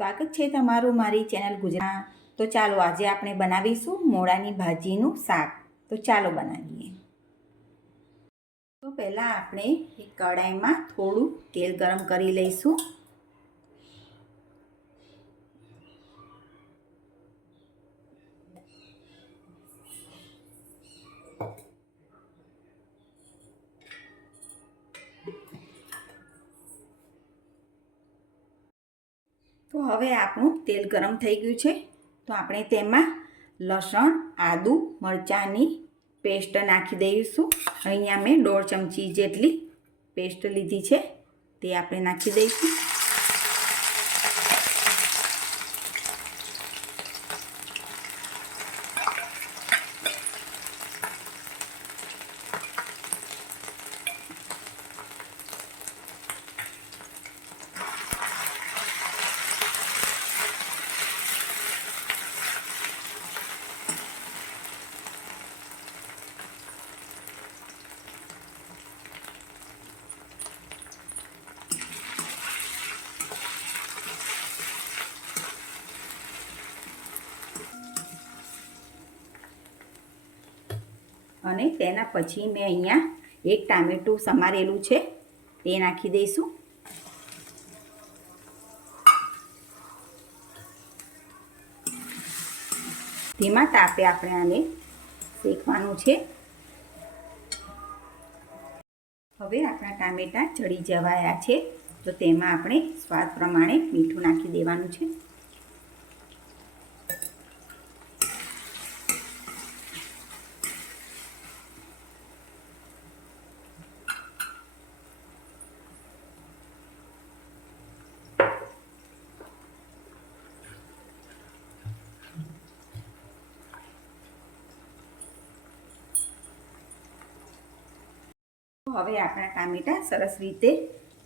સ્વાગત છે તમારું મારી ચેનલ ગુજરાત. તો ચાલો આજે આપણે બનાવીશું મોળાની ભાજીનું શાક. તો ચાલો બનાવીએ. તો પહેલાં આપણે એક કડાઈમાં થોડું તેલ ગરમ કરી લઈશું. તો હવે આપણું તેલ ગરમ થઈ ગયું છે. તો આપણે તેમાં લસણ, આદુ, મરચાંની પેસ્ટ નાખી દઈશું. અહીંયા મેં 1.5 ચમચી જેટલી પેસ્ટ લીધી છે, તે આપણે નાખી દઈશું. અને તેના પછી મેં અહીંયા એક ટામેટું સમારેલું છે, તે નાખી દઈશું. ધીમા તાપે આપણે આને શેકવાનું છે. હવે આપણા ટામેટાં ચડી જવાયા છે, તો તેમાં આપણે સ્વાદ પ્રમાણે મીઠું નાખી દેવાનું છે. હવે આપણા ટામેટાં સરસ રીતે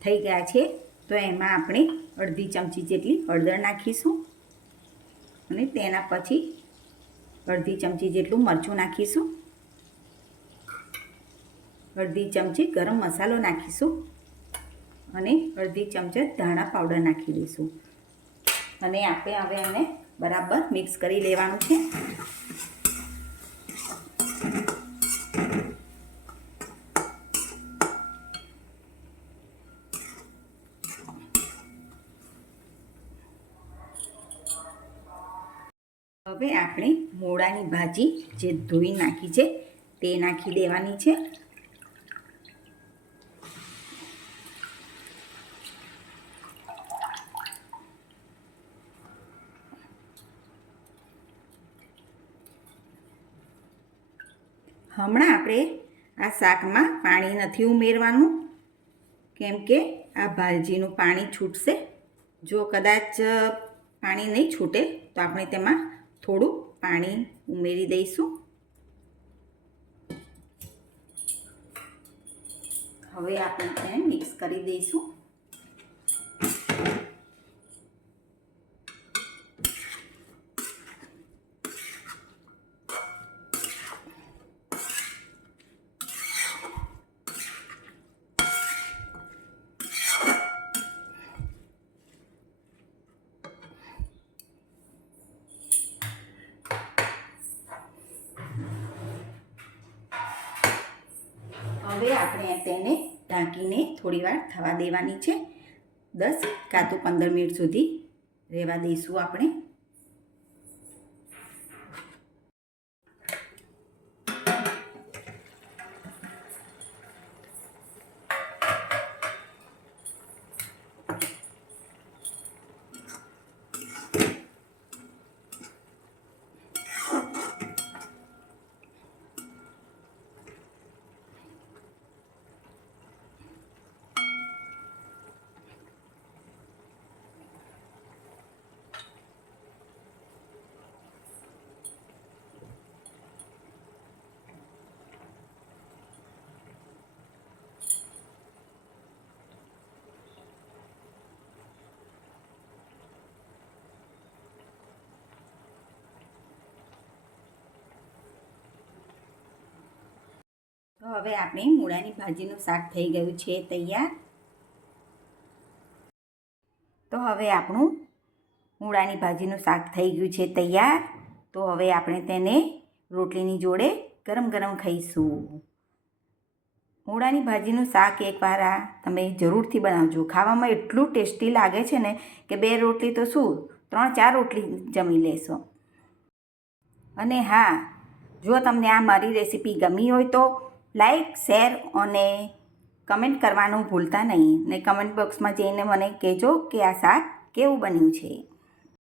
થઈ ગયા છે. તો એમાં આપણે 1/2 ચમચી જેટલી હળદર નાખીશું અને તેના પછી 1/2 ચમચી જેટલું મરચું નાખીશું. 1/2 ચમચી ગરમ મસાલો નાખીશું અને 1/2 ચમચી ધાણા પાવડર નાખી દઈશું. અને આપણે હવે આને બરાબર મિક્સ કરી લેવાનું છે. હવે આપણે મોળાની ભાજી જે ધોઈ નાખી છે તે નાખી દેવાની છે. હમણાં આપણે આ શાકમાં પાણી નથી ઉમેરવાનું, કેમ કે આ ભાજીનું પાણી છૂટશે. જો કદાચ પાણી નહીં છૂટે તો આપણે તેમાં થોડું પાણી ઉમેરી દઈશું. હવે આપણે તેને મિક્સ કરી દઈશું. હવે આપણે તેને ઢાંકીને થોડીવાર થવા દેવાની છે. 10 કાં તો 15 મિનિટ સુધી રહેવા દઈશું આપણે. તો હવે આપણે મૂળાની ભાજીનું શાક થઈ ગયું છે તૈયાર. તો હવે આપણું મૂળાની ભાજીનું શાક થઈ ગયું છે તૈયાર. તો હવે આપણે તેને રોટલીની જોડે ગરમ ગરમ ખાઈશું. મૂળાની ભાજીનું શાક એકવાર આ તમે જરૂરથી બનાવજો. ખાવામાં એટલું ટેસ્ટી લાગે છે ને કે 2 રોટલી તો શું 3-4 રોટલી જમી લેશો. અને હા, જો તમને આ મારી રેસીપી ગમી હોય તો લાઈક, શેર અને કમેન્ટ કરવાનું ભૂલતા નહીં. ને કમેન્ટ બોક્સમાં જઈને મને કહેજો કે આ શાક કેવું બન્યું છે.